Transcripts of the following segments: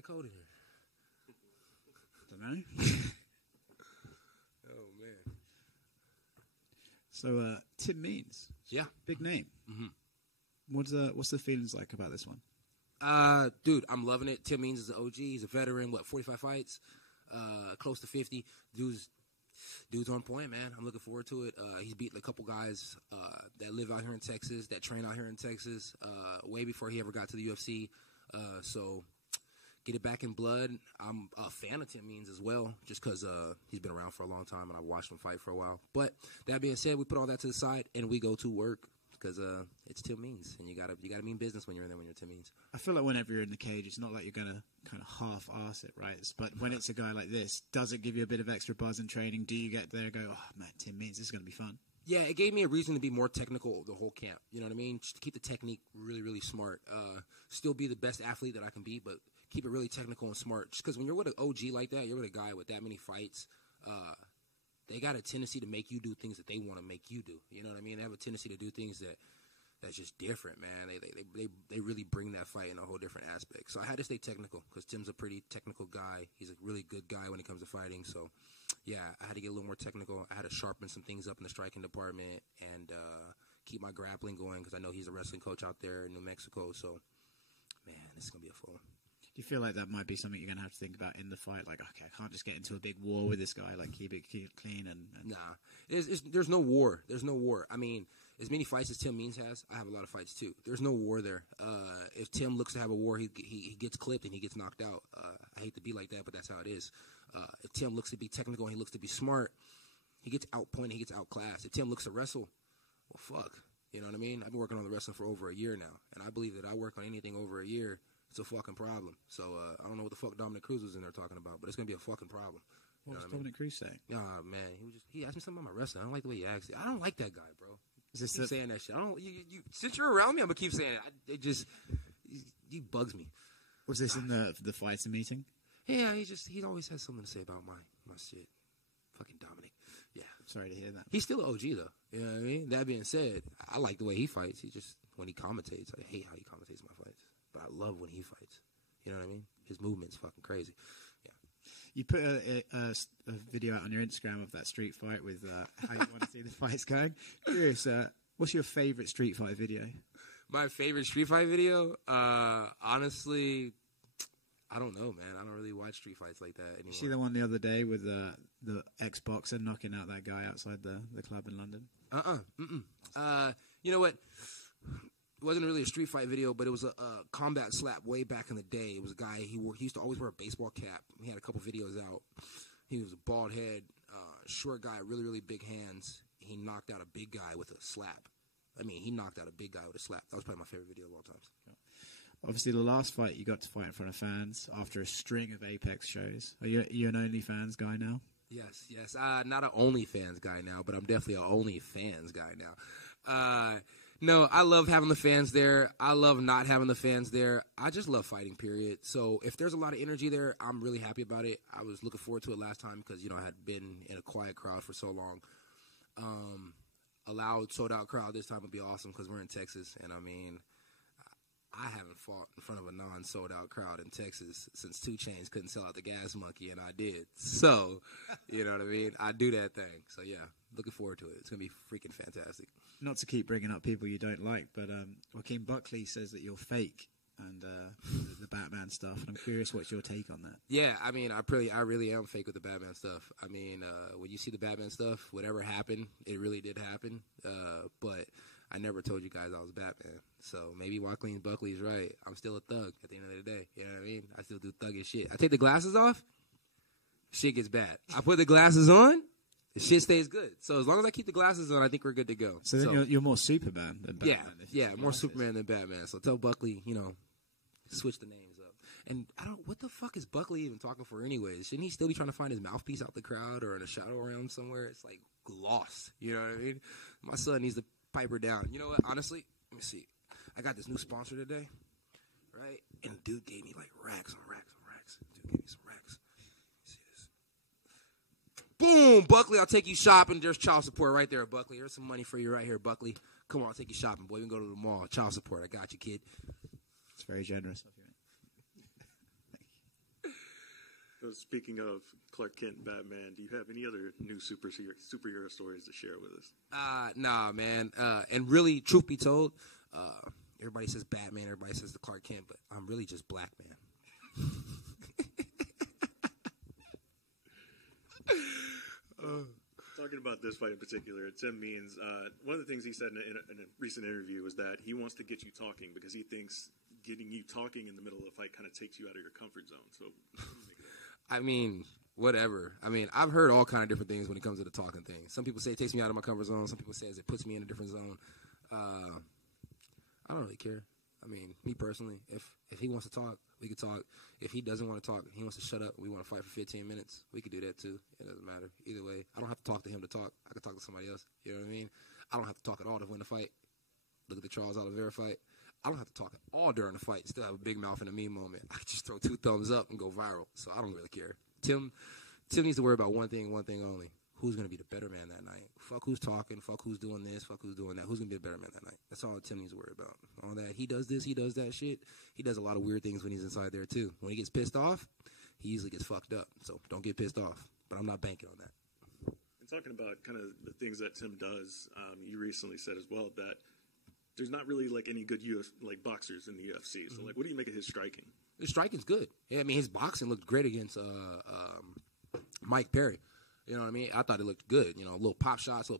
of cold in here? Don't know. Oh, man. So, Tim Means. Yeah. Big name. Mm-hmm. What's the feelings like about this one? Dude, I'm loving it. Tim Means is an OG. He's a veteran. 45 fights? Close to 50. Dude's on point, man. I'm looking forward to it. He's beaten a couple guys that live out here in Texas, that train out here in Texas, way before he ever got to the UFC. So get it back in blood. I'm a fan of Tim Means as well, just because he's been around for a long time and I've watched him fight for a while. But that being said, we put all that to the side and we go to work because it's Tim Means, and you gotta mean business when you're in there when you're Tim Means. I feel like whenever you're in the cage, it's not like you're gonna kind of half-arse it, right? But when it's a guy like this, does it give you a bit of extra buzz in training? Do you get there and go, oh man, Tim Means, this is gonna be fun? Yeah, it gave me a reason to be more technical the whole camp. You know what I mean? Just to keep the technique really, really smart. Still be the best athlete that I can be, but keep it really technical and smart. Just because when you're with an OG like that, you're with a guy with that many fights, they got a tendency to make you do things that they want to make you do. You know what I mean? They have a tendency to do things that's just different, man. They really bring that fight in a whole different aspect. So I had to stay technical because Tim's a pretty technical guy. He's a really good guy when it comes to fighting. So, yeah, I had to get a little more technical. I had to sharpen some things up in the striking department and keep my grappling going because I know he's a wrestling coach out there in New Mexico. So, man, this is going to be a full. Do you feel like that might be something you're going to have to think about in the fight? Like, okay, I can't just get into a big war with this guy. Like, keep it clean and... Nah. There's no war. There's no war. I mean, as many fights as Tim Means has, I have a lot of fights too. There's no war there. If Tim looks to have a war, he gets clipped and he gets knocked out. I hate to be like that, but that's how it is. If Tim looks to be technical and he looks to be smart, he gets outpointed, he gets outclassed. If Tim looks to wrestle, well, fuck. You know what I mean? I've been working on the wrestling for over a year now, and I believe that I work on anything over a year, it's a fucking problem. So I don't know what the fuck Dominick Cruz was in there talking about, but it's going to be a fucking problem. What was Dominick Cruz saying? Nah, man, he asked me something about my wrestling. I don't like the way he asked it. I don't like that guy, bro. Is this keep saying that shit. I don't. You since you're around me, I'm gonna keep saying it. He bugs me. Was this in the fighting meeting? Yeah, he always has something to say about my shit. Fucking Dominic. Yeah. Sorry to hear that. He's still an OG though. You know what I mean? That being said, I like the way he fights. He just when he commentates, I hate how he commentates my fights, but I love when he fights. You know what I mean? His movement's fucking crazy. Yeah. You put a video out on your Instagram of that street fight with how you want to see the fights going. Curious, what's your favorite street fight video? My favorite street fight video? Honestly, I don't know, man. I don't really watch street fights like that anymore. You see the one the other day with the ex-boxer knocking out that guy outside the club in London? You know what? It wasn't really a street fight video, but it was a combat slap way back in the day. It was a guy, he used to always wear a baseball cap. He had a couple videos out. He was a bald head, short guy, really, really big hands. He knocked out a big guy with a slap. I mean, he knocked out a big guy with a slap. That was probably my favorite video of all time. Yeah. Obviously, the last fight you got to fight in front of fans after a string of Apex shows. Are you an OnlyFans guy now? Yes. Not an OnlyFans guy now, but I'm definitely an OnlyFans guy now. No, I love having the fans there. I love not having the fans there. I just love fighting, period. So if there's a lot of energy there, I'm really happy about it. I was looking forward to it last time because, I had been in a quiet crowd for so long. A loud, sold-out crowd this time would be awesome because we're in Texas. And, I mean, I haven't fought in front of a non-sold-out crowd in Texas since 2 Chainz couldn't sell out the Gas Monkey, and I did. So, you know what I mean? I do that thing. So, yeah, looking forward to it. It's going to be freaking fantastic. Not to keep bringing up people you don't like, but Joaquin Buckley says that you're fake and the Batman stuff, and I'm curious what's your take on that. Yeah, I mean, I really am fake with the Batman stuff. I mean, when you see the Batman stuff, whatever happened, it really did happen. But I never told you guys I was Batman. So maybe Joaquin Buckley's right. I'm still a thug at the end of the day. You know what I mean? I still do thuggish shit. I take the glasses off, shit gets bad. I put the glasses on, the shit stays good. So as long as I keep the glasses on, I think we're good to go. So then you're more Superman than Batman. Yeah, more Superman than Batman. So tell Buckley, switch the names up. And what the fuck is Buckley even talking for anyways? Shouldn't he still be trying to find his mouthpiece out the crowd or in a shadow realm somewhere? It's like lost. You know what I mean? My son needs to pipe her down. You know what? Honestly, let me see. I got this new sponsor today, right? And dude gave me like racks on racks on racks. Dude gave me some racks. See this? Boom, Buckley, I'll take you shopping. There's child support right there, Buckley. Here's some money for you right here, Buckley. Come on, I'll take you shopping, boy. We can go to the mall. Child support. I got you, kid. It's very generous of you. So speaking of Clark Kent and Batman, do you have any other new superhero stories to share with us? Nah, man. And really, truth be told, everybody says Batman, everybody says the Clark Kent, but I'm really just Black Man. Talking about this fight in particular, Tim Means, one of the things he said in a recent interview was that he wants to get you talking because he thinks getting you talking in the middle of the fight kind of takes you out of your comfort zone. So, I mean, whatever. I mean, I've heard all kind of different things when it comes to the talking thing. Some people say it takes me out of my comfort zone. Some people say it puts me in a different zone. I don't really care. I mean, me personally, if he wants to talk, we could talk. If he doesn't want to talk, he wants to shut up, we want to fight for 15 minutes, we could do that too. It doesn't matter. Either way, I don't have to talk to him to talk. I could talk to somebody else. You know what I mean? I don't have to talk at all to win a fight. Look at the Charles Oliveira fight. I don't have to talk at all during the fight. Still have a big mouth and a meme moment. I could just throw 2 thumbs up and go viral. So I don't really care. Tim needs to worry about one thing only. Who's going to be the better man that night? Fuck who's talking. Fuck who's doing this. Fuck who's doing that. Who's going to be the better man that night? That's all Tim needs to worry about. All that. He does this. He does that shit. He does a lot of weird things when he's inside there, too. When he gets pissed off, he usually gets fucked up. So don't get pissed off. But I'm not banking on that. And talking about kind of the things that Tim does, you recently said as well that there's not really like any good boxers in the UFC. So like, what do you make of his striking? His striking's good. Yeah, I mean, his boxing looked great against Mike Perry. You know what I mean? I thought it looked good. You know, little pop shots.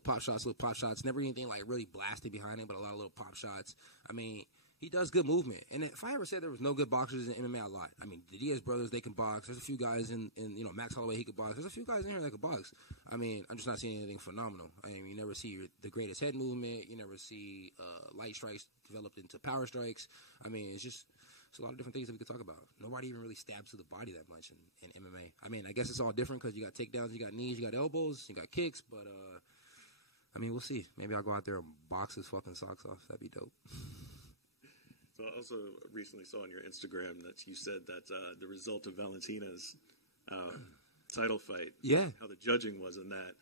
Never anything like really blasted behind him, but a lot of little pop shots. I mean, he does good movement. And if I ever said there was no good boxers in MMA, I lied. I mean, the Diaz brothers, they can box. There's a few guys in Max Holloway, he could box. There's a few guys in here that could box. I mean, I'm just not seeing anything phenomenal. I mean, you never see the greatest head movement. You never see light strikes developed into power strikes. I mean, it's a lot of different things that we could talk about. Nobody even really stabs to the body that much in MMA. I mean, I guess it's all different because you got takedowns, you got knees, you got elbows, you got kicks. But, I mean, we'll see. Maybe I'll go out there and box his fucking socks off. That'd be dope. So I also recently saw on your Instagram that you said that the result of Valentina's title fight, how the judging was in that,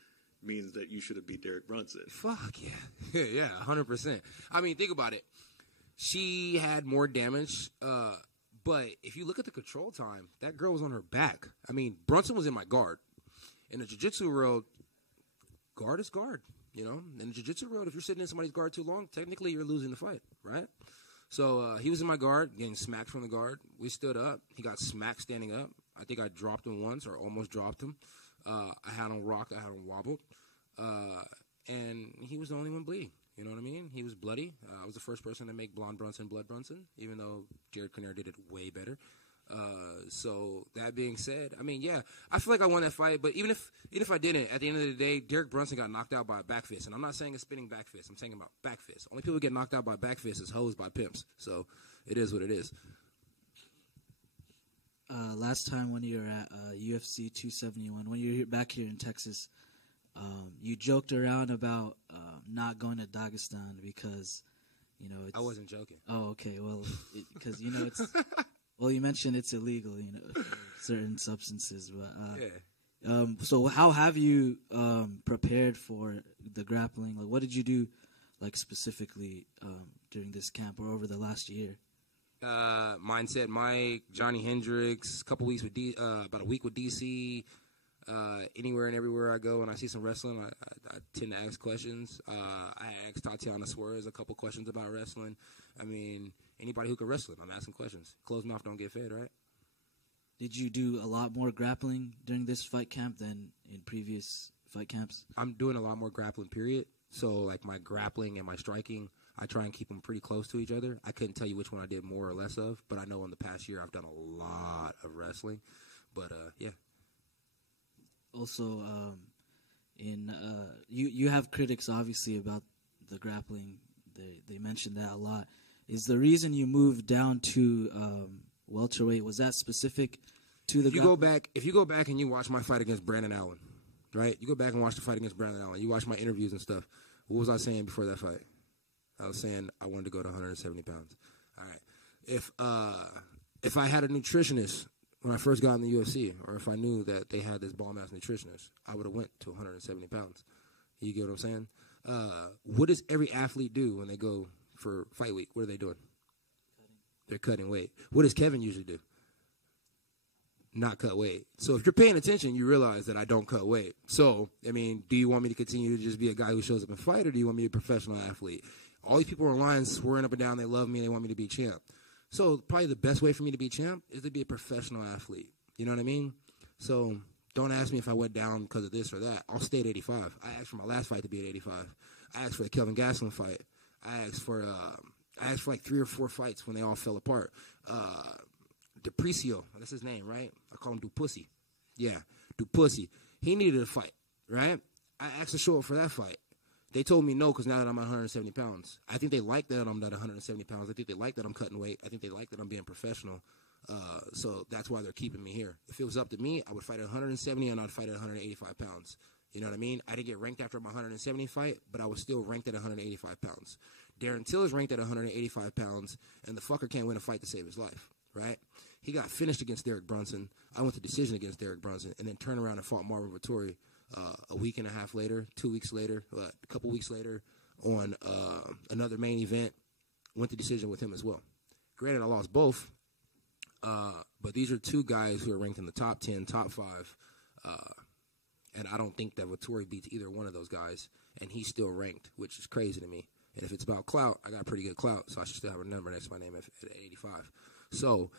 means that you should have beat Derek Brunson. Fuck yeah. Yeah, 100%. I mean, think about it. She had more damage, but if you look at the control time, that girl was on her back. I mean, Brunson was in my guard. In the jiu-jitsu world, guard is guard, you know? In the jiu-jitsu world, if you're sitting in somebody's guard too long, technically you're losing the fight, right? So he was in my guard, getting smacked from the guard. We stood up. He got smacked standing up. I think I dropped him once or almost dropped him. I had him rocked. I had him wobbled. And he was the only one bleeding. You know what I mean? He was bloody. I was the first person to make Blonde Brunson blood Brunson, even though Jared Connor did it way better. So that being said, I mean, yeah, I feel like I won that fight. But even if I didn't, at the end of the day, Derek Brunson got knocked out by a back fist. And I'm not saying a spinning back fist. I'm saying about back fist. Only people who get knocked out by back fist is hoes by pimps. So it is what it is. Last time when you were at UFC 271, when you were back here in Texas, you joked around about not going to Dagestan because, you know, it's... I wasn't joking. Oh, okay. Well, because, you know, it's... Well, you mentioned it's illegal, you know, certain substances. But yeah. So how have you prepared for the grappling? Like, what did you do, like, specifically during this camp or over the last year? Mindset Mike, Johnny Hendricks, about a week with DC. Anywhere and everywhere I go and I see some wrestling, I tend to ask questions. I asked Tatiana Suarez a couple questions about wrestling. I mean, anybody who can wrestle, I'm asking questions. Closed mouth don't get fed, right? Did you do a lot more grappling during this fight camp than in previous fight camps? I'm doing a lot more grappling, period. So, like, my grappling and my striking, I try and keep them pretty close to each other. I couldn't tell you which one I did more or less of, but I know in the past year I've done a lot of wrestling. But, yeah. Also, you have critics, obviously, about the grappling. They mentioned that a lot. Is the reason you moved down to welterweight, was that specific to the grappling? If you go back and you watch my fight against Brandon Allen, right? You go back and watch the fight against Brandon Allen. You watch my interviews and stuff. What was I saying before that fight? I was saying I wanted to go to 170 pounds. All right. If I had a nutritionist when I first got in the UFC, or if I knew that they had this ball-mass nutritionist, I would have went to 170 pounds. You get what I'm saying? What does every athlete do when they go for fight week? What are they doing? They're cutting weight. What does Kevin usually do? not cut weight. So if you're paying attention, you realize that I don't cut weight. So, I mean, do you want me to continue to just be a guy who shows up and fight, or do you want me to be a professional athlete? All these people online swearing up and down they love me and they want me to be champ. So probably the best way for me to be champ is to be a professional athlete. You know what I mean? So don't ask me if I went down because of this or that. I'll stay at 85. I asked for my last fight to be at 85. I asked for the Kelvin Gastelum fight. I asked for like 3 or 4 fights when they all fell apart. DiPricio, that's his name, right? I call him Dupussy. Yeah, Dupussy. He needed a fight, right? I asked to show up for that fight. They told me no because now that I'm at 170 pounds. I think they like that I'm at 170 pounds. I think they like that I'm cutting weight. I think they like that I'm being professional. So that's why they're keeping me here. If it was up to me, I would fight at 170 and I'd fight at 185 pounds. You know what I mean? I didn't get ranked after my 170 fight, but I was still ranked at 185 pounds. Darren Till is ranked at 185 pounds, and the fucker can't win a fight to save his life, right? He got finished against Derek Brunson. I went to decision against Derek Brunson, and then turned around and fought Marvin Vettori a week and a half later, 2 weeks later, a couple weeks later on another main event. Went to decision with him as well. Granted, I lost both, but these are 2 guys who are ranked in the top 10, top 5, and I don't think that Vettori beats either one of those guys, and he's still ranked, which is crazy to me. And if it's about clout, I got pretty good clout, so I should still have a number next to my name at 85. So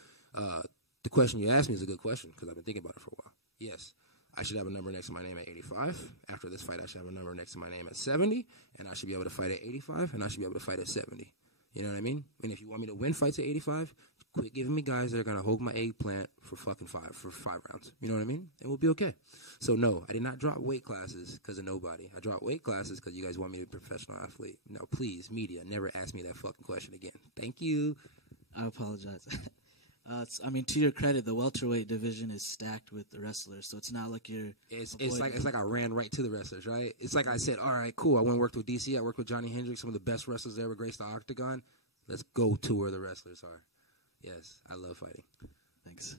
the question you asked me is a good question because I've been thinking about it for a while. Yes, I should have a number next to my name at 85. After this fight, I should have a number next to my name at 70, and I should be able to fight at 85, and I should be able to fight at 70. You know what I mean? And if you want me to win fights at 85, quit giving me guys that are going to hold my eggplant for fucking 5 rounds. You know what I mean? And we'll be okay. So, no, I did not drop weight classes because of nobody. I dropped weight classes because you guys want me to be a professional athlete. No, please, media, never ask me that fucking question again. Thank you. I apologize. To your credit, the welterweight division is stacked with the wrestlers, so it's not like you're. It's like I ran right to the wrestlers, right? It's like I said, all right, cool. I went and worked with DC. I worked with Johnny Hendricks, some of the best wrestlers that ever graced the octagon. Let's go to where the wrestlers are. Yes, I love fighting. Thanks.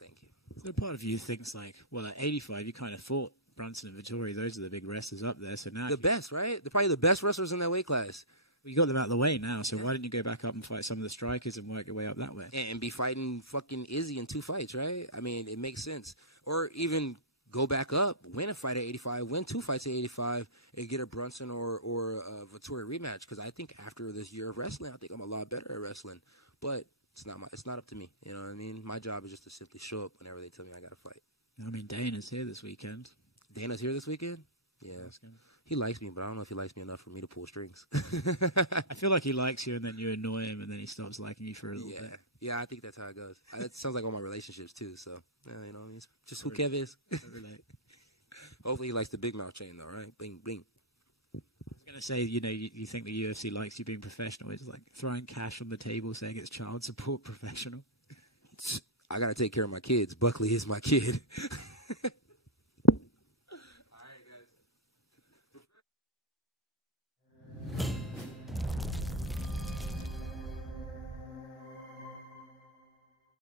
Thank you. So part of you thinks like, well, at 85, you kind of fought Brunson and Vettori. Those are the big wrestlers up there. So now the best, right? They're probably the best wrestlers in that weight class. You got them out of the way now, so why didn't you go back up and fight some of the strikers and work your way up that way? And be fighting fucking Izzy in 2 fights, right? I mean, it makes sense. Or even go back up, win a fight at 85, win 2 fights at 85, and get a Brunson or a Vettori rematch. Because I think after this year of wrestling, I think I'm a lot better at wrestling. But it's not up to me. You know what I mean? My job is just to simply show up whenever they tell me I got to fight. I mean, Dana's here this weekend. Dana's here this weekend? Yeah. He likes me, but I don't know if he likes me enough for me to pull strings. I feel like he likes you, and then you annoy him, and then he stops liking you for a little bit. Yeah, I think that's how it goes. That sounds like all my relationships, too. So, it's just who Kev is. Hopefully he likes the big mouth chain, though, right? Bing, bing. I was going to say, you think the UFC likes you being professional. It's like throwing cash on the table saying it's child support professional. I got to take care of my kids. Buckley is my kid.